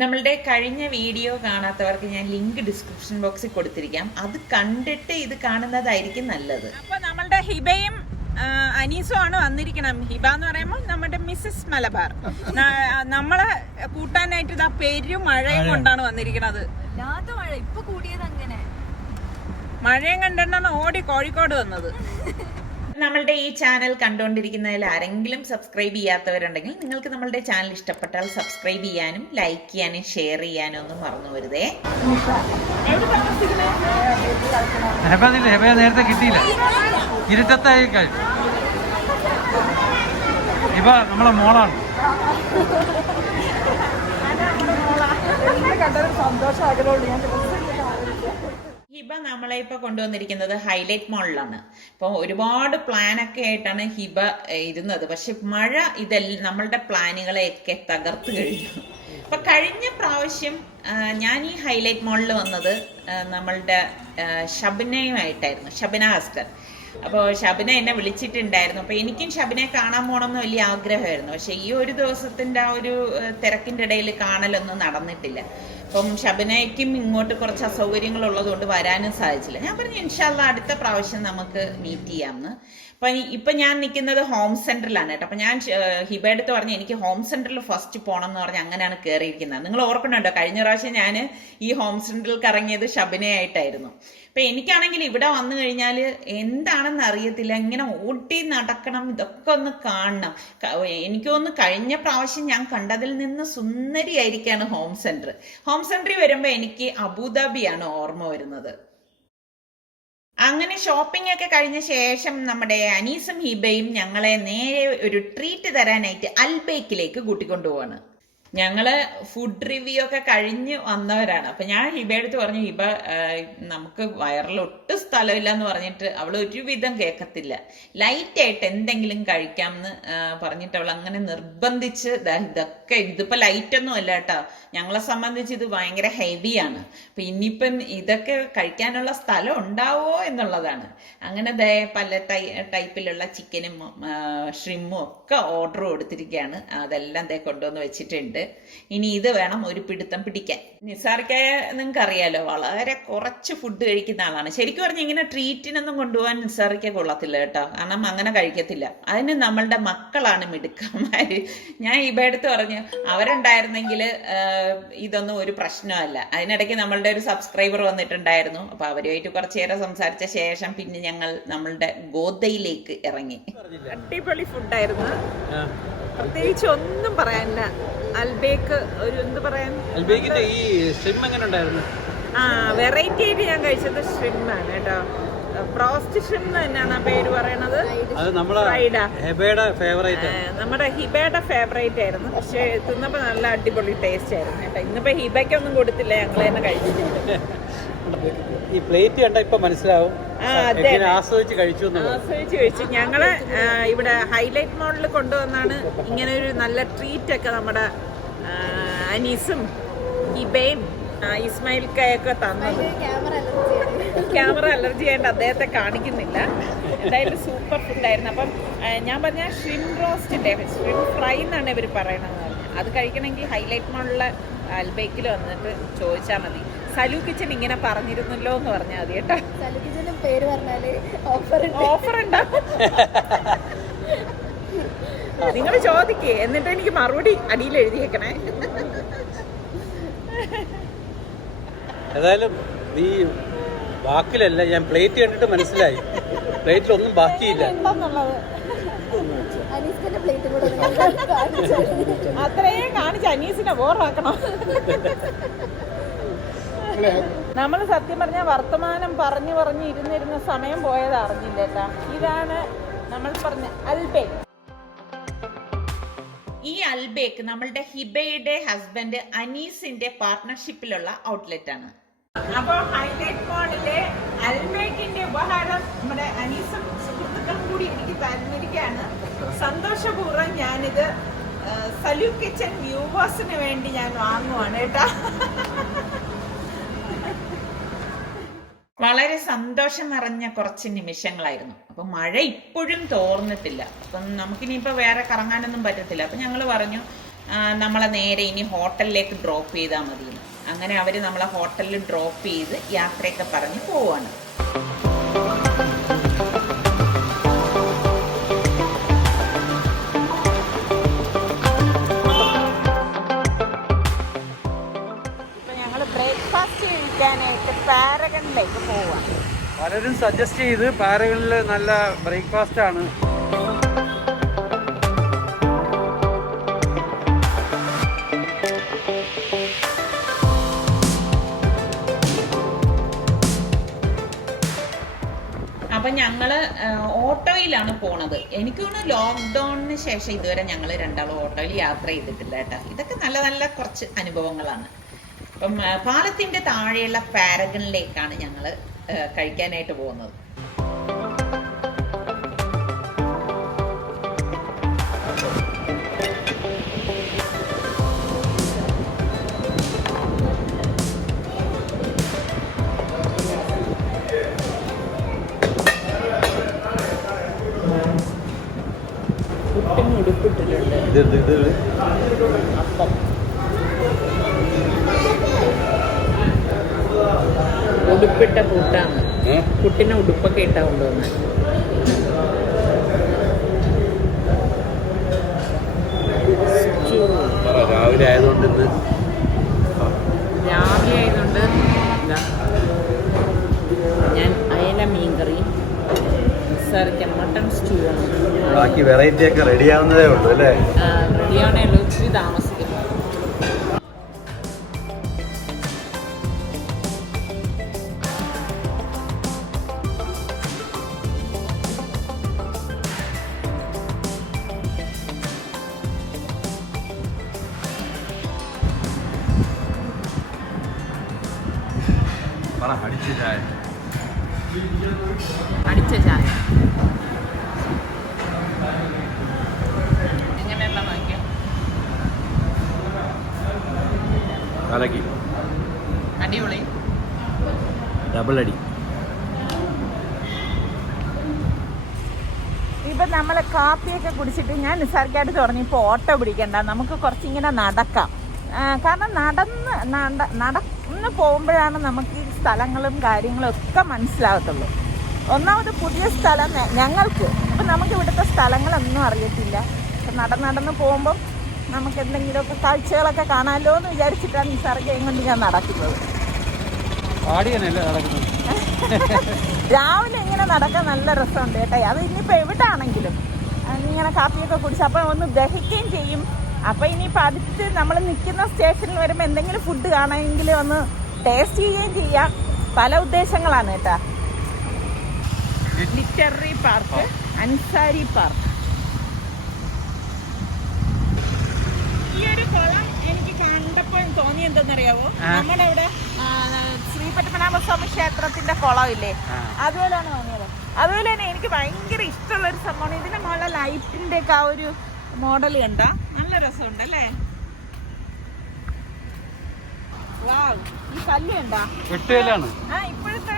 നമ്മളുടെ കഴിഞ്ഞ വീഡിയോ കാണാത്തവർക്ക് ഞാൻ ലിങ്ക് ഡിസ്ക്രിപ്ഷൻ ബോക്സിൽ കൊടുത്തിരിക്കാം. അത് കണ്ടിട്ട് ഇത് കാണുന്നതായിരിക്കും നല്ലത്. അപ്പോൾ നമ്മളുടെ ഹിബയും അനീസും ആണ് വന്നിരിക്കണം. ഹിബ എന്ന് പറയുമ്പോൾ നമ്മുടെ മിസ്സസ് മലബാർ. നമ്മളെ കൂട്ടാനായിട്ട് ഇതാ പെരും മഴയും കൊണ്ടാണ് വന്നിരിക്കുന്നത്. മഴ ഇപ്പൊ കൂടിയത് അങ്ങനെ മഴയും കണ്ടിട്ടാണ് ഓടി കോഴിക്കോട് വന്നത്. നമ്മളുടെ ഈ ചാനൽ കണ്ടുകൊണ്ടിരിക്കുന്നതിൽ ആരെങ്കിലും സബ്സ്ക്രൈബ് ചെയ്യാത്തവരുണ്ടെങ്കിൽ നിങ്ങൾക്ക് നമ്മളുടെ ചാനൽ ഇഷ്ടപ്പെട്ടാൽ സബ്സ്ക്രൈബ് ചെയ്യാനും ലൈക്ക് ചെയ്യാനും ഷെയർ ചെയ്യാനും ഒന്നും മറന്നു വരുതേ. നേരത്തെ കിട്ടിയില്ല, ഇരുട്ടത്തായി കഴിഞ്ഞു. ഇപ്പൊ നമ്മളെ മോളാണ്. ഹിബ നമ്മളെ ഇപ്പൊ കൊണ്ടുവന്നിരിക്കുന്നത് ഹൈലൈറ്റ് മോളിലാണ്. ഇപ്പൊ ഒരുപാട് പ്ലാനൊക്കെ ആയിട്ടാണ് ഹിബ ഇരുന്നത്. പക്ഷെ മഴ ഇതെല്ലാം നമ്മളുടെ പ്ലാനുകളെയൊക്കെ തകർത്തു കഴിഞ്ഞു. അപ്പൊ കഴിഞ്ഞ പ്രാവശ്യം ഞാൻ ഈ ഹൈലൈറ്റ് മോളിൽ വന്നത് നമ്മളുടെ ഷബിനയുമായിട്ടായിരുന്നു, ഷബിന ഹസ്കർ. അപ്പോൾ ഷബിന എന്നെ വിളിച്ചിട്ടുണ്ടായിരുന്നു. അപ്പോൾ എനിക്കും ഷബിനെ കാണാൻ പോകണമെന്ന് വലിയ ആഗ്രഹമായിരുന്നു. പക്ഷെ ഈ ഒരു ദിവസത്തിൻ്റെ ആ ഒരു തിരക്കിൻ്റെ ഇടയിൽ കാണലൊന്നും നടന്നിട്ടില്ല. അപ്പം ഷബിനയ്ക്കും ഇങ്ങോട്ട് കുറച്ച് അസൗകര്യങ്ങൾ ഉള്ളതുകൊണ്ട് വരാനും സാധിച്ചില്ല. ഞാൻ പറഞ്ഞു ഇൻഷാല്ലാ അടുത്ത പ്രാവശ്യം നമുക്ക് മീറ്റ് ചെയ്യാമെന്ന്. ഇപ്പം ഞാൻ നിൽക്കുന്നത് ഹോം സെൻറ്ററിലാണ് കേട്ടോ. അപ്പം ഞാൻ ഹിബയുടെ അടുത്ത് പറഞ്ഞു എനിക്ക് ഹോം സെൻറ്ററിൽ ഫസ്റ്റ് പോകണം എന്ന് പറഞ്ഞ് അങ്ങനെയാണ് കയറിയിരിക്കുന്നത്. നിങ്ങൾ ഓർക്കുന്നുണ്ടോ, കഴിഞ്ഞ പ്രാവശ്യം ഞാൻ ഈ ഹോം സെൻറ്ററിൽ ഇറങ്ങിയത് ഷബിനയായിട്ടായിരുന്നു. അപ്പം എനിക്കാണെങ്കിൽ ഇവിടെ വന്നു കഴിഞ്ഞാൽ എന്താണെന്ന് അറിയത്തില്ല, ഇങ്ങനെ ഓട്ടി നടക്കണം, ഇതൊക്കെ ഒന്ന് കാണണം. എനിക്കൊന്ന് കഴിഞ്ഞ പ്രാവശ്യം ഞാൻ കണ്ടതിൽ നിന്ന് സുന്ദരിയായിരിക്കാണ് ഹോം സെൻറ്റർ. ഹോം സെൻറ്ററിൽ വരുമ്പോൾ എനിക്ക് അബുദാബിയാണ് ഓർമ്മ വരുന്നത്. അങ്ങനെ ഷോപ്പിംഗ് ഒക്കെ കഴിഞ്ഞ ശേഷം നമ്മുടെ അനീസും ഹിബയും ഞങ്ങളെ നേരെ ഒരു ട്രീറ്റ് തരാനായിട്ട് അൽബേക്കിലേക്ക് കൂട്ടിക്കൊണ്ടുപോവാണ്. ഞങ്ങള് ഫുഡ് റിവ്യൂ ഒക്കെ കഴിഞ്ഞ് വന്നവരാണ്. അപ്പൊ ഞാൻ ഹിബയെടുത്ത് പറഞ്ഞു, ഹിബ നമുക്ക് വയറിൽ ഒട്ടും സ്ഥലമില്ല എന്ന് പറഞ്ഞിട്ട് അവൾ ഒരുവിധം കേൾക്കത്തില്ല. ലൈറ്റായിട്ട് എന്തെങ്കിലും കഴിക്കാമെന്ന് പറഞ്ഞിട്ട് അവൾ അങ്ങനെ നിർബന്ധിച്ച് ഇതൊക്കെ ഇതിപ്പോ ലൈറ്റൊന്നും അല്ല കേട്ടോ, ഞങ്ങളെ സംബന്ധിച്ച് ഇത് ഭയങ്കര ഹെവിയാണ്. അപ്പൊ ഇനിയിപ്പം ഇതൊക്കെ കഴിക്കാനുള്ള സ്ഥലം ഉണ്ടാവോ എന്നുള്ളതാണ്. അങ്ങനെ പല ടൈപ്പിലുള്ള ചിക്കനും ഷ്രിമ്മും ഒക്കെ ഓർഡർ കൊടുത്തിരിക്കുകയാണ്. അതെല്ലാം കൊണ്ടുവന്ന് വെച്ചിട്ടുണ്ട്. ഇനി ഇത് വേണം ഒരു പിടുത്തം പിടിക്കാൻ. നിസാർക്കായ നിങ്ങൾക്ക് അറിയാലോ, വളരെ കുറച്ച് ഫുഡ് കഴിക്കുന്ന ആളാണ്. ശരിക്കും പറഞ്ഞാൽ ഇങ്ങനെ ട്രീറ്റിനൊന്നും കൊണ്ടുപോകാൻ നിസാറിക്ക കൊള്ളത്തില്ല കേട്ടോ, കാരണം അങ്ങനെ കഴിക്കത്തില്ല. അതിന് നമ്മളുടെ മക്കളാണ് മിടുക്കന്മാര്. ഞാൻ ഇവടുത്ത് പറഞ്ഞു അവരുണ്ടായിരുന്നെങ്കിൽ ഇതൊന്നും ഒരു പ്രശ്നമല്ല. അതിനിടയ്ക്ക് നമ്മളുടെ ഒരു സബ്സ്ക്രൈബർ വന്നിട്ടുണ്ടായിരുന്നു. അപ്പൊ അവരുമായിട്ട് കുറച്ചു നേരം സംസാരിച്ച ശേഷം പിന്നെ ഞങ്ങൾ നമ്മളുടെ ഗോദയിലേക്ക് ഇറങ്ങി. അടിപൊളി ഫുഡായിരുന്നു, പ്രത്യേകിച്ച് ഒന്നും പറയാനില്ല. അൽബേക്ക് ഒരു എന്ത് പറയാൻ, അൽബേക്കിന്റെ ഈ ഷ്രിം എങ്ങനെ ഉണ്ടായിരുന്നു? വെറൈറ്റി ആയിട്ട് ഞാൻ കഴിച്ചത് ഷ്രിമ്മാണ് കേട്ടോ. ഫ്രോസ്റ്റ് ഷ്രിം തന്നെയാണ് ആ പേര് പറയണത്. നമ്മുടെ ഹിബയുടെ ഫേവറേറ്റ് ആയിരുന്നു. പക്ഷെ തിന്നപ്പോ നല്ല അടിപൊളി ടേസ്റ്റ് ആയിരുന്നു കേട്ടോ. ഇന്നിപ്പോ ഹിബയ്ക്കൊന്നും കൊടുത്തില്ല, ഞങ്ങൾ തന്നെ കഴിച്ചിട്ടുണ്ട്. ഈ പ്ലേറ്റ് കണ്ട ഇപ്പൊ മനസ്സിലാവും ആസ്വദിച്ച് കഴിച്ചു. ഞങ്ങള് ഇവിടെ ഹൈലൈറ്റ് മോളിൽ കൊണ്ടുവന്നാണ് ഇങ്ങനെ ഒരു നല്ല ട്രീറ്റ് ഒക്കെ നമ്മുടെ അനീസും ഹിബയും ഇസ്മായിൽക്കായൊക്കെ തന്നത്. ക്യാമറ അലർജി ആയിട്ട് അദ്ദേഹത്തെ കാണിക്കുന്നില്ല. എന്തായാലും സൂപ്പർ ഫുഡായിരുന്നു. അപ്പം ഞാൻ പറഞ്ഞ ഷ്രിം റോസ്റ്റിന്റെ ഷ്രിം ഫ്രൈ എന്നാണ് ഇവർ പറയണതെന്ന് പറഞ്ഞു. അത് കഴിക്കണമെങ്കിൽ ഹൈലൈറ്റ് മോളിലെ അൽബേക്കിൽ വന്നിട്ട് ചോദിച്ചാൽ മതി. സലു കിച്ചൻ ഇങ്ങനെ പറഞ്ഞിരുന്നല്ലോ എന്ന് പറഞ്ഞാൽ മതി കേട്ടോ. പേര് പറഞ്ഞാല് ഓഫർ ഉണ്ടാവും. നിങ്ങൾ ചോദിക്കേ, എന്നിട്ട് എനിക്ക് മറുപടി അടിയിൽ എഴുതിയേക്കണേ. ഏതായാലും ഈ വാക്കിലല്ല, ഞാൻ പ്ലേറ്റ് കണ്ടിട്ട് മനസ്സിലായി പ്ലേറ്റിലൊന്നും ബാക്കിയില്ല. അത്രയും കാണിച്ച് അനീസിനെ ബോറാക്കണം. നമ്മൾ സത്യം പറഞ്ഞാൽ വർത്തമാനം പറഞ്ഞു ഇരുന്നിരുന്ന സമയം പോയത് അറിഞ്ഞില്ല. ഇതാണ് നമ്മൾ പറഞ്ഞ അൽബേക്ക്. ഈ അൽബേക്ക് നമ്മളുടെ ഹിബയുടെ ഹസ്ബൻഡ് അനീസിന്റെ പാർട്ട്ണർഷിപ്പിലുള്ള ഔട്ട്ലെറ്റ് ആണ്. അപ്പോൾ ഹൈലൈറ്റ് മോളിലെ അൽബേക്കിന്റെ ഉപഹാരം നമ്മുടെ അനീസും സുഹൃത്തുക്കളും കൂടി എനിക്ക് തന്നിരിക്കുകയാണ്. സന്തോഷപൂർവ്വം ഞാനിത് സലു കിച്ചൻ വ്യൂവേഴ്സിന് വേണ്ടി ഞാൻ വാങ്ങുവാണ് കേട്ടോ. വളരെ സന്തോഷം നിറഞ്ഞ കുറച്ച് നിമിഷങ്ങളായിരുന്നു. അപ്പം മഴ ഇപ്പോഴും തോർന്നിട്ടില്ല. അപ്പം നമുക്കിനിയിപ്പോൾ വേറെ കറങ്ങാനൊന്നും പറ്റത്തില്ല. അപ്പം ഞങ്ങൾ പറഞ്ഞു നമ്മളെ നേരെ ഇനി ഹോട്ടലിലേക്ക് ഡ്രോപ്പ് ചെയ്താൽ മതി. അങ്ങനെ അവർ നമ്മളെ ഹോട്ടലിൽ ഡ്രോപ്പ് ചെയ്ത് യാത്രയൊക്കെ പറഞ്ഞ് പോവാണ്. ഇപ്പം ഞങ്ങൾ ബ്രേക്ക്ഫാസ്റ്റ് കഴിക്കാനായിട്ട് പാരഗണിലേക്ക് പോവാണ്. പലരും സജസ്റ്റ് ചെയ്ത് പാരഗണിൽ നല്ല ബ്രേക്ക്ഫാസ്റ്റ് ആണ്. അപ്പം ഞങ്ങൾ ഓട്ടോയിലാണ് പോണത്. എനിക്ക് തോന്നുന്നു ലോക്ക്ഡൗണിന് ശേഷം ഇതുവരെ ഞങ്ങൾ രണ്ടാളും ഓട്ടോയിൽ യാത്ര ചെയ്തിട്ടില്ല കേട്ടോ. ഇതൊക്കെ നല്ല നല്ല കുറച്ച് അനുഭവങ്ങളാണ്. അപ്പം പാലത്തിൻ്റെ താഴെയുള്ള പാരഗണിലേക്കാണ് ഞങ്ങൾ കഴിക്കാനായിട്ട് പോകുന്നത്. അപ്പം ഉടുപ്പിട്ട പുട്ടാണ്. പുട്ടിന് ഉടുപ്പൊക്കെ ഇട്ടാ കൊണ്ടുവന്ന്. രാവിലെ ആയതുകൊണ്ട് ഞാൻ അയല മീൻകറി, മട്ടൺ സ്റ്റൂ ആണ്. ബാക്കി വെറൈറ്റി ഒക്കെ റെഡി ആവുന്നതേ ഉള്ളൂ അല്ലേ? റെഡിയാണേ ഉള്ളൂ, ഇച്ചിരി താമസിക്കും. അടിച്ച ചായ എങ്ങനെയുള്ള നോക്കിയോ? അടിപൊളി, ഡബിൾ അടി. ഇപ്പം നമ്മൾ കാപ്പിയൊക്കെ കുടിച്ചിട്ട് ഞാൻ നിസ്സാർക്കായിട്ട് തുടങ്ങി ഇപ്പോൾ ഓട്ടോ പിടിക്കണ്ട, നമുക്ക് കുറച്ചിങ്ങനെ നടക്കാം. കാരണം നടന്ന് പോകുമ്പോഴാണ് നമുക്ക് ഈ സ്ഥലങ്ങളും കാര്യങ്ങളും ഒക്കെ മനസ്സിലാകത്തുള്ളൂ. ഒന്നാമത് പുതിയ സ്ഥലം ഞങ്ങൾക്ക്, അപ്പം നമുക്ക് ഇവിടുത്തെ സ്ഥലങ്ങളൊന്നും അറിയത്തില്ല. അപ്പം നടന്ന് പോകുമ്പം നമുക്ക് എന്തെങ്കിലുമൊക്കെ കാഴ്ചകളൊക്കെ കാണാമല്ലോ എന്ന് വിചാരിച്ചിട്ടാണ് നിസ്സാർക്കയും കൊണ്ട് ഞാൻ നടക്കുന്നത്. രാവിലെ ഇങ്ങനെ നടക്കാൻ നല്ല രസമുണ്ട് കേട്ടോ. അത് ഇനിയിപ്പോൾ എവിടെ ആണെങ്കിലും ഇങ്ങനെ കാപ്പിയൊക്കെ കുടിച്ച് അപ്പം ഒന്ന് ദഹിക്കുകയും ചെയ്യും. അപ്പം ഇനിയിപ്പോൾ അടുത്ത് നമ്മൾ നിൽക്കുന്ന സ്റ്റേഷനിൽ വരുമ്പോൾ എന്തെങ്കിലും ഫുഡ് കാണാമെങ്കിൽ ഒന്ന് ടേസ്റ്റ് ചെയ്യുകയും ചെയ്യാം. പല ഉദ്ദേശങ്ങളാണ് കേട്ടോ. Literary park, Ansari park. ഈ ഒരു കുളം എനിക്ക് കണ്ടപ്പോൾ തോന്നി എന്തെന്നറിയാവോ, നമ്മുടെ ഇവിടെ ശ്രീ പത്മനാഭസ്വാമി ക്ഷേത്രത്തിന്റെ കുളമില്ലേ, അതുപോലെയാണ് തോന്നിയത്. അതുപോലെ തന്നെ എനിക്ക് ഭയങ്കര ഇഷ്ടമുള്ളൊരു സംഭവമാണ് ഇതിന്റെ മുകളിൽ ലൈറ്റിന്റെ ഒക്കെ ആ ഒരു മോഡൽ കണ്ട നല്ല രസമുണ്ട് അല്ലേ? ഈ കല്ല് കണ്ടാ ഇപ്പോഴത്തെ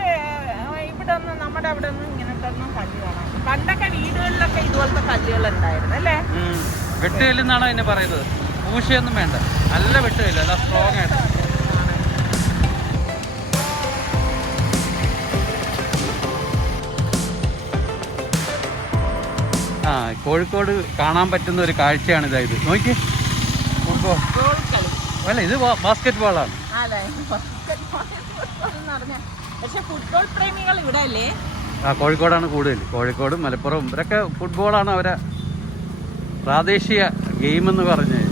ഇവിടെ ഒന്നും നമ്മുടെ അവിടെ ഒന്നും ഇങ്ങനത്തെ ഒന്നും കല്ല് കാണാം. പണ്ടൊക്കെ വീടുകളിലൊക്കെ ഇതുപോലത്തെ കല്ലുകൾ ഉണ്ടായിരുന്നു അല്ലേ? വെട്ടുകല്ലെന്നാണ് അതിനെ പറയുന്നത്. പൂശയൊന്നും വേണ്ട, നല്ല വെട്ടുകല്ല്, അല്ല സ്ട്രോങ് ആയിട്ട്. കോഴിക്കോട് കാണാൻ പറ്റുന്ന ഒരു കാഴ്ചയാണ് ഇതായത്. നോക്കി, ഫുട്ബോൾ അല്ല, ഇത് ബാസ്കറ്റ് ബോളാണ്. പക്ഷെ ഫുട്ബോൾ പ്രേമികൾ ഇവിടെ അല്ലേ? കോഴിക്കോടാണ് കൂടുതൽ. കോഴിക്കോടും മലപ്പുറവും ഇവരൊക്കെ ഫുട്ബോളാണ് അവരെ പ്രാദേശിക ഗെയിം എന്ന് പറഞ്ഞ്.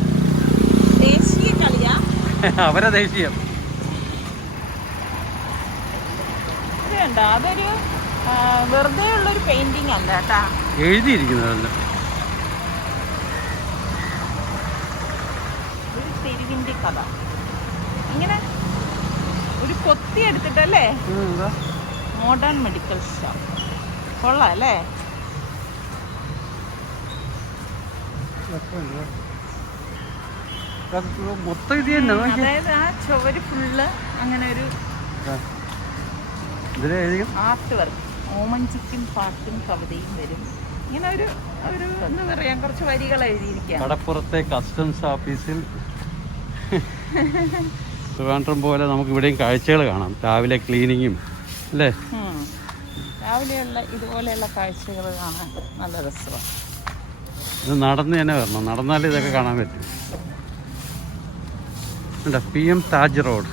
ദേശീയ കളിയാ അവരെ ദേശീയം. അതൊരു വെറുതെ ഉള്ളൊരു പെയിന്റിംഗ് അല്ല കേട്ടാ, എഴുതിയിരിക്കുന്നതല്ല. ഒരു തെരുവിന്റെ കഥ ഇങ്ങനെ ഒരു കൊത്തി എടുത്തിട്ടല്ലേ. മോഡേൺ മെഡിക്കൽ ഷോപ്പ് കൊള്ളാം അല്ലേ? മൊത്തം ഇത് തന്നെ. അതായത് ആ ചുവര് ഫുള്ള് അങ്ങനെ ഒരു ആർട്ട് വർക്ക്. ഓമഞ്ചിക്കും പാട്ടും കവിതയും വരും. ഇങ്ങനെ ഒരു ഒരു എന്താ പറയാ കുറച്ച് വരികൾ എഴുതിയിരിക്കാം. കടപ്പുറത്തെ കസ്റ്റംസ് ഓഫീസിൽ ട്രിവാൻഡ്രം പോലെ നമുക്ക് ഇവിടെയും കാഴ്ചകൾ കാണാം. രാവിലെ ക്ലീനിങ്ങും അല്ലേ? രാവിലെയുള്ള ഇതുപോലെയുള്ള കാഴ്ചകൾ കാണാൻ നല്ല രസമാണ്. ഇത് നടന്ന് തന്നെ വരണം, നടന്നാലേ ഇതൊക്കെ കാണാൻ പറ്റും. PM Taj road.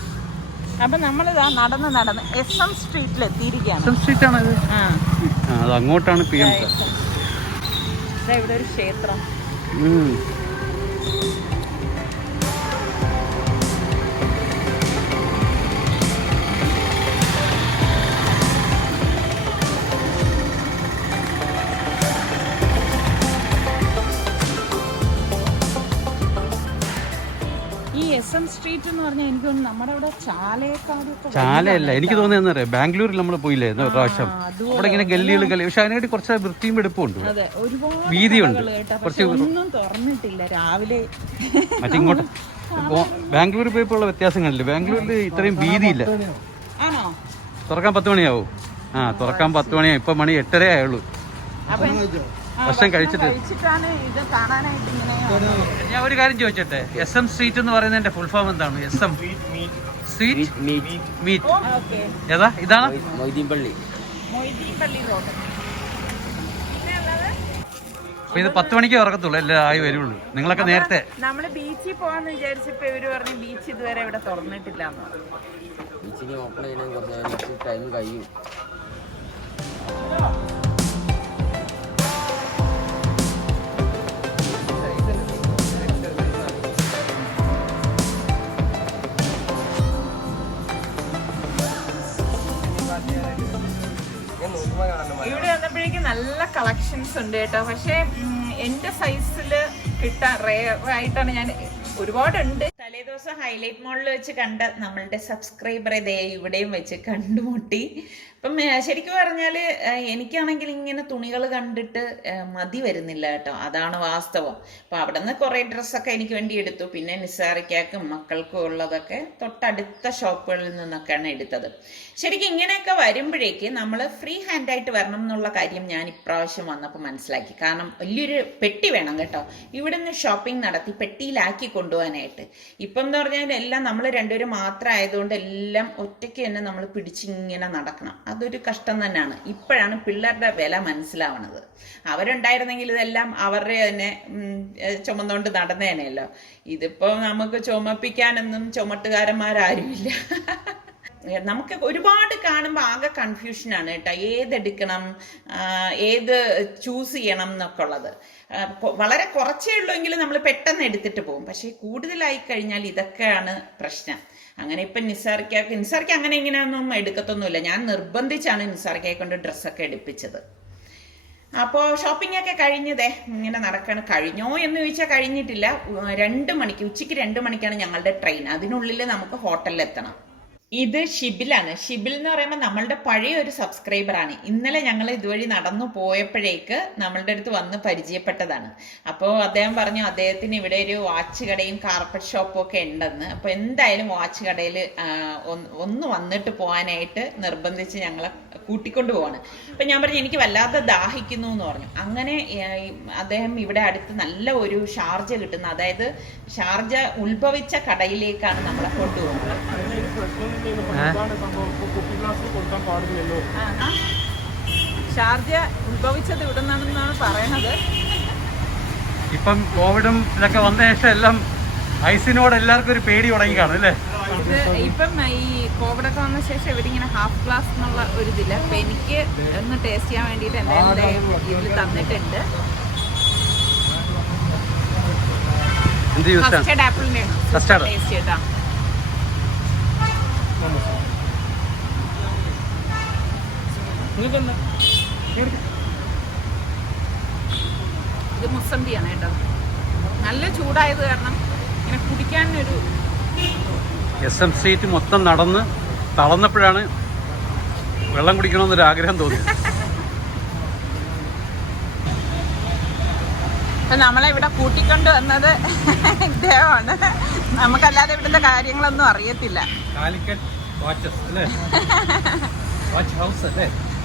അപ്പൊ നമ്മളിതാ നടന്ന് SM സ്ട്രീറ്റിൽ എത്തിയിരിക്കുകയാണ്. SM സ്ട്രീറ്റ് ആണ് ഇത്. അത് അങ്ങോട്ടാണ് PM. ഇവിടെ ഒരു ക്ഷേത്രം. SM സ്ട്രീറ്റ് എന്ന് പറഞ്ഞാൽ എനിക്ക് തോന്നുന്നു നമ്മുടെ ഇവിടെ ചാലയല്ല, എനിക്ക് തോന്നുന്നത് ബാംഗ്ലൂരിൽ നമ്മൾ പോയില്ലേ പ്രാവശ്യം, അവിടെ ഇങ്ങനെ ഗല്ലികൾ പക്ഷെ അതിനായിട്ട് കുറച്ച് വൃത്തിയും എടുപ്പുണ്ട്, വീതിയുണ്ട്, കുറച്ച് തുറന്നിട്ടില്ല രാവിലെ. മറ്റിങ്ങോട്ട് ബാംഗ്ലൂരിൽ പോയപ്പോൾ ഉള്ള വ്യത്യാസങ്ങളില്ല. ബാംഗ്ലൂരിൽ ഇത്രയും വീതിയില്ല. തുറക്കാൻ 10 മണിയാവും. തുറക്കാൻ 10 മണിയാവും. ഇപ്പൊ മണി 8:30 ആയുള്ളൂ. ഭക്ഷണം കഴിച്ചിട്ട് ഞാൻ ഒരു കാര്യം ചോദിച്ചോട്ടെ, SM സ്ട്രീറ്റ് എന്ന് പറയുന്നതിന്റെ ഫുൾ ഫോം എന്താണ്? SM street meat. ഏതാ? ഇതാണ് മൊയ്തീൻപള്ളി റോഡ്. അപ്പൊ ഇത് 10 മണിക്ക് ഉറക്കത്തുള്ളൂ, എല്ലാം ആയി വരുള്ളൂ. നിങ്ങളൊക്കെ നേരത്തെ. നമ്മള് ബീച്ചിൽ പോവാന്ന് വിചാരിച്ചപ്പോ ഇവര് പറഞ്ഞു ബീച്ച് ഇതുവരെ ഇവിടെ തുറന്നിട്ടില്ല. ബീച്ചിന് ഓപ്പൺ ചെയ്യാൻ കുറച്ച് ടൈം കഴിയും. ഇവിടെ വന്നപ്പോഴേക്കും നല്ല കളക്ഷൻസ് ഉണ്ട് കേട്ടോ. പക്ഷെ എന്റെ സൈസില് കിട്ടാൻ റെയർ ആയിട്ടാണ്. ഞാൻ ഒരുപാടുണ്ട്. തലേദിവസം ഹൈലൈറ്റ് മോളിൽ വെച്ച് കണ്ട നമ്മളുടെ സബ്സ്ക്രൈബറെ ദേ ഇവിടെയും വെച്ച് കണ്ടുമുട്ടി. അപ്പം ശരിക്കും പറഞ്ഞാൽ എനിക്കാണെങ്കിൽ ഇങ്ങനെ തുണികൾ കണ്ടിട്ട് മതി വരുന്നില്ല കേട്ടോ, അതാണ് വാസ്തവം. അപ്പം അവിടെ നിന്ന് കുറേ ഡ്രസ്സൊക്കെ എനിക്ക് വേണ്ടി എടുത്തു. പിന്നെ നിസ്സാറിക്കാക്കും മക്കൾക്കും ഉള്ളതൊക്കെ തൊട്ടടുത്ത ഷോപ്പുകളിൽ നിന്നൊക്കെയാണ് എടുത്തത്. ശരിക്കും ഇങ്ങനെയൊക്കെ വരുമ്പോഴേക്ക് നമ്മൾ ഫ്രീ ഹാൻഡായിട്ട് വരണം എന്നുള്ള കാര്യം ഞാൻ ഇപ്രാവശ്യം വന്നപ്പോൾ മനസ്സിലാക്കി. കാരണം വലിയൊരു പെട്ടി വേണം കേട്ടോ, ഇവിടുന്ന് ഷോപ്പിംഗ് നടത്തി പെട്ടിയിലാക്കി കൊണ്ടുപോകാനായിട്ട്. ഇപ്പം എന്ന് പറഞ്ഞാൽ എല്ലാം നമ്മൾ രണ്ടുപേരും മാത്രം ആയതുകൊണ്ട് എല്ലാം ഒറ്റയ്ക്ക് തന്നെ നമ്മൾ പിടിച്ചിങ്ങനെ നടക്കണം. അതൊരു കഷ്ടം തന്നെയാണ്. ഇപ്പോഴാണ് പിള്ളേരുടെ വില മനസ്സിലാവണത്. അവരുണ്ടായിരുന്നെങ്കിൽ ഇതെല്ലാം അവരുടെ തന്നെ ചുമന്നുകൊണ്ട് നടന്നേനെയല്ലോ. ഇതിപ്പോൾ നമുക്ക് ചുമപ്പിക്കാനൊന്നും ചുമട്ടുകാരന്മാരാരുമില്ല. നമുക്ക് ഒരുപാട് കാണുമ്പോൾ ആകെ കൺഫ്യൂഷനാണ് കേട്ടോ, ഏതെടുക്കണം, ഏത് ചൂസ് ചെയ്യണം എന്നൊക്കെ ഉള്ളത്. വളരെ കുറച്ചേ ഉള്ളൂവെങ്കിൽ നമ്മൾ പെട്ടെന്ന് എടുത്തിട്ട് പോകും. പക്ഷേ കൂടുതലായി കഴിഞ്ഞാൽ ഇതൊക്കെയാണ് പ്രശ്നം. അങ്ങനെ ഇപ്പം നിസാറിക്ക് അങ്ങനെ ഇങ്ങനെയൊന്നും എടുക്കത്തൊന്നുമില്ല. ഞാൻ നിർബന്ധിച്ചാണ് നിസാറിക്കയെ കൊണ്ട് ഡ്രസ്സൊക്കെ എടുപ്പിച്ചത്. അപ്പോൾ ഷോപ്പിംഗ് ഒക്കെ കഴിഞ്ഞതേ ഇങ്ങനെ നടക്കണം. കഴിഞ്ഞോ എന്ന് ചോദിച്ചാൽ കഴിഞ്ഞിട്ടില്ല. 2 മണിക്ക്, ഉച്ചയ്ക്ക് 2 മണിക്കാണ് ഞങ്ങളുടെ ട്രെയിൻ. അതിനുള്ളിൽ നമുക്ക് ഹോട്ടലിൽ എത്തണം. ഇത് ഷിബിലാണ്. ഷിബിൽ എന്ന് പറയുമ്പോൾ നമ്മളുടെ പഴയ ഒരു സബ്സ്ക്രൈബറാണ്. ഇന്നലെ ഞങ്ങൾ ഇതുവഴി നടന്നു പോയപ്പോഴേക്ക് നമ്മളുടെ അടുത്ത് വന്ന് പരിചയപ്പെട്ടതാണ്. അപ്പോൾ അദ്ദേഹം പറഞ്ഞു അദ്ദേഹത്തിന് ഇവിടെ ഒരു വാച്ച് കടയും കാർപ്പറ്റ് ഷോപ്പും ഒക്കെ ഉണ്ടെന്ന്. അപ്പോൾ എന്തായാലും വാച്ച് കടയിൽ ഒന്ന് വന്നിട്ട് പോകാനായിട്ട് നിർബന്ധിച്ച് ഞങ്ങളെ കൂട്ടിക്കൊണ്ട് പോവാണ്. അപ്പം ഞാൻ പറഞ്ഞു എനിക്ക് വല്ലാതെ ദാഹിക്കുന്നു എന്ന് പറഞ്ഞു. അങ്ങനെ അദ്ദേഹം ഇവിടെ അടുത്ത് നല്ല ഒരു ഷാർജ കിട്ടുന്ന, അതായത് ഷാർജ ഉത്ഭവിച്ച കടയിലേക്കാണ് നമ്മളെ കൊണ്ടുപോകുന്നത്. ഷാർജ ഉത്ഭവിച്ചത് ഇവിടെ നിന്നാണെന്നാണ് പറയണത്. ഇപ്പം കോവിഡും ഇതൊക്കെ വന്ന ശേഷം എല്ലാം ഐസിനോട് എല്ലാവർക്കും ഒരു പേടി തുടങ്ങി കാണും അല്ലേ? ഇത് ഇപ്പം ഈ കോവിഡൊക്കെ വന്ന ശേഷം ഇവരിങ്ങനെ ഹാഫ് ഗ്ലാസ് എന്നുള്ള ഒരു ഇതില്ല. അപ്പൊ എനിക്ക് ഒന്ന് ടേസ്റ്റ് ചെയ്യാൻ വേണ്ടിയിട്ട് എന്തായാലും ഇതിൽ തന്നിട്ടുണ്ട്. കസ്റ്റർഡ് ആപ്പിളിന്റെ ടേസ്റ്റ് കേട്ടാ. ഇത് മുസംബിയാണ് കേട്ടോ. നല്ല ചൂടായത് കാരണം ഇങ്ങനെ കുടിക്കാനൊരു. SM സ്ട്രീറ്റ് മൊത്തം നടന്ന് തളർന്നപ്പോഴാണ് വെള്ളം കുടിക്കണമെന്നൊരു ആഗ്രഹം തോന്നി. നമ്മളെ ഇവിടെ കൂട്ടിക്കൊണ്ട് വന്നത് ഇദ്ദേഹമാണ്. നമുക്കല്ലാതെ ഇവിടുത്തെ കാര്യങ്ങളൊന്നും അറിയത്തില്ല.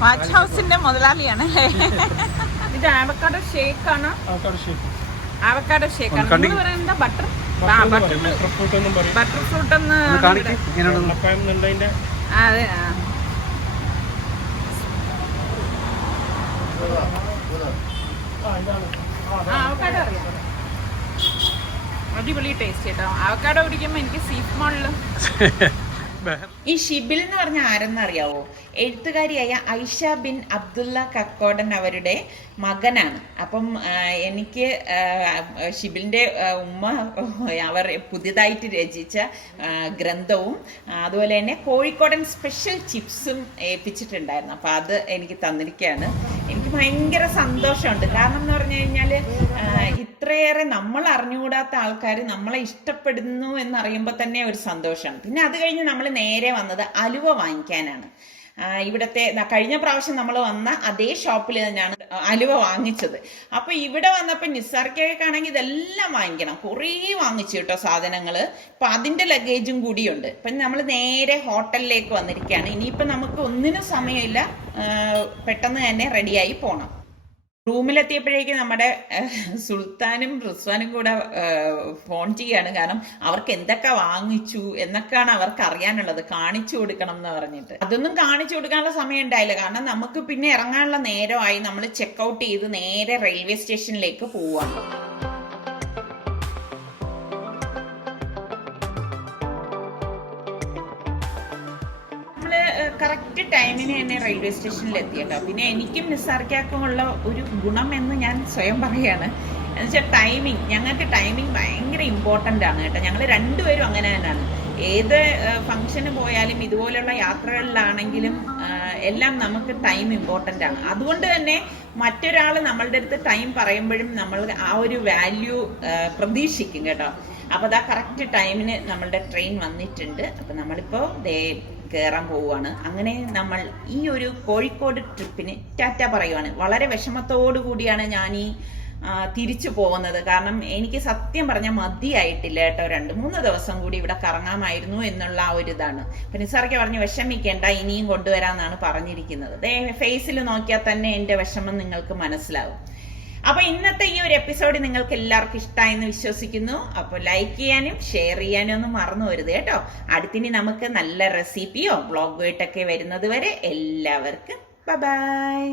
വാച്ച് ഹൗസിന്റെ മുതലാളിയാണ്. ഇത് ആവക്കാഡോ ഷേക്ക് ആണ്. ആവക്കാഡോ ഷേക്ക് ആണ്. കണ്ടി- നിങ്ങൾ പറയുന്നത് ബട്ടർ ബട്ടർ ഫ്രൂട്ട് എന്ന് കാണിക്ക് ഇങ്ങനെയാണെന്ന്. അതെ. ആവക്കാഡോ അറിയാം. അടിപൊളി ടേസ്റ്റ് കേട്ടോ. ആവക്കാഡോ കുടിക്കുമ്പോൾ എനിക്ക് സ്വീറ്റ് മോളില് ഈ ഷിബിൽ എന്ന് പറഞ്ഞ ആരെന്നറിയാവോ? എഴുത്തുകാരിയായ ഐഷ ബിൻ അബ്ദുള്ള കക്കോടൻ അവരുടെ മകനാണ്. അപ്പം എനിക്ക് ഷിബിലിൻ്റെ ഉമ്മ അവർ പുതിയതായിട്ട് രചിച്ച ഗ്രന്ഥവും അതുപോലെ തന്നെ കോഴിക്കോടൻ സ്പെഷ്യൽ ചിപ്സും ഏൽപ്പിച്ചിട്ടുണ്ടായിരുന്നു. അപ്പോൾ അത് എനിക്ക് തന്നിരിക്കുകയാണ്. എനിക്ക് ഭയങ്കര സന്തോഷമുണ്ട്. കാരണം എന്ന് പറഞ്ഞു കഴിഞ്ഞാൽ ഇത്രയേറെ നമ്മൾ അറിഞ്ഞുകൂടാത്ത ആൾക്കാർ നമ്മളെ ഇഷ്ടപ്പെടുന്നു എന്നറിയുമ്പോൾ തന്നെ ഒരു സന്തോഷമാണ്. പിന്നെ അത് കഴിഞ്ഞ് നമ്മൾ നേരെ വന്നത് അലുവ വാങ്ങിക്കാനാണ്. ഇവിടുത്തെ കഴിഞ്ഞ പ്രാവശ്യം നമ്മൾ വന്ന അതേ ഷോപ്പിൽ തന്നെയാണ് അലുവ വാങ്ങിച്ചത്. അപ്പോൾ ഇവിടെ വന്നപ്പോൾ നിസ്സാർക്കാണെങ്കിൽ ഇതെല്ലാം വാങ്ങിക്കണം. കുറേ വാങ്ങിച്ചു കേട്ടോ സാധനങ്ങൾ. അപ്പം അതിൻ്റെ ലഗേജും കൂടിയുണ്ട്. അപ്പം നമ്മൾ നേരെ ഹോട്ടലിലേക്ക് വന്നിരിക്കുകയാണ്. ഇനിയിപ്പോൾ നമുക്ക് ഒന്നിനും സമയമില്ല, പെട്ടെന്ന് തന്നെ റെഡിയായി പോകണം. റൂമിലെത്തിയപ്പോഴേക്കും നമ്മുടെ സുൽത്താനും റിസ്വാനും കൂടെ ഫോൺ ചെയ്യാണ്. കാരണം അവർക്ക് എന്തൊക്കെ വാങ്ങിച്ചു എന്നൊക്കെയാണ് അവർക്ക് അറിയാനുള്ളത്, കാണിച്ചു കൊടുക്കണം എന്ന് പറഞ്ഞിട്ട്. അതൊന്നും കാണിച്ചു കൊടുക്കാനുള്ള സമയം ഉണ്ടായില്ല. കാരണം നമുക്ക് പിന്നെ ഇറങ്ങാനുള്ള നേരമായി. നമ്മൾ ചെക്കൗട്ട് ചെയ്ത് നേരെ റെയിൽവേ സ്റ്റേഷനിലേക്ക് പോവാണ്. കറക്റ്റ് ടൈമിന് തന്നെ റെയിൽവേ സ്റ്റേഷനിൽ എത്തി കേട്ടോ. പിന്നെ എനിക്കും നിസ്സാർക്കാർക്കും ഉള്ള ഒരു ഗുണം എന്ന് ഞാൻ സ്വയം പറയുകയാണ്. എന്നുവെച്ചാൽ ടൈമിങ്, ഞങ്ങൾക്ക് ടൈമിങ് ഭയങ്കര ഇമ്പോർട്ടൻ്റ് ആണ് കേട്ടോ. ഞങ്ങൾ രണ്ടുപേരും അങ്ങനെ തന്നെയാണ്. ഏത് ഫംഗ്ഷന് പോയാലും ഇതുപോലെയുള്ള യാത്രകളിലാണെങ്കിലും എല്ലാം നമുക്ക് ടൈം ഇമ്പോർട്ടൻ്റ് ആണ്. അതുകൊണ്ട് തന്നെ മറ്റൊരാൾ നമ്മളുടെ അടുത്ത് ടൈം പറയുമ്പോഴും നമ്മൾ ആ ഒരു വാല്യൂ പ്രതീക്ഷിക്കും കേട്ടോ. അപ്പോൾ അതാ കറക്റ്റ് ടൈമിന് നമ്മളുടെ ട്രെയിൻ വന്നിട്ടുണ്ട്. അപ്പം നമ്മളിപ്പോൾ കയറാൻ പോവുകയാണ്. അങ്ങനെ നമ്മൾ ഈ ഒരു കോഴിക്കോട് ട്രിപ്പിന് ടാറ്റ പറയുവാണ്. വളരെ വിഷമത്തോടു കൂടിയാണ് ഞാൻ ഈ തിരിച്ചു പോകുന്നത്. കാരണം എനിക്ക് സത്യം പറഞ്ഞാൽ മതിയായിട്ടില്ല കേട്ടോ. 2-3 ദിവസം കൂടി ഇവിടെ കറങ്ങാമായിരുന്നു എന്നുള്ള ആ ഒരു ഇതാണ്. പിന്നെ സാറൊക്കെ പറഞ്ഞ് വിഷമിക്കേണ്ട, ഇനിയും കൊണ്ടുവരാമെന്നാണ് പറഞ്ഞിരിക്കുന്നത്. ഫേസിൽ നോക്കിയാൽ തന്നെ എൻ്റെ വിഷമം നിങ്ങൾക്ക് മനസ്സിലാവും. അപ്പൊ ഇന്നത്തെ ഈ ഒരു എപ്പിസോഡ് നിങ്ങൾക്ക് എല്ലാവർക്കും ഇഷ്ടമായെന്ന് വിശ്വസിക്കുന്നു. അപ്പോൾ ലൈക്ക് ചെയ്യാനും ഷെയർ ചെയ്യാനും ഒന്നും മറന്നു വരുത് കേട്ടോ. അടുത്തിനി നമുക്ക് നല്ല റെസിപ്പിയോ വ്ളോഗോ ആയിട്ടൊക്കെ വരുന്നത് വരെ എല്ലാവർക്കും ബൈ.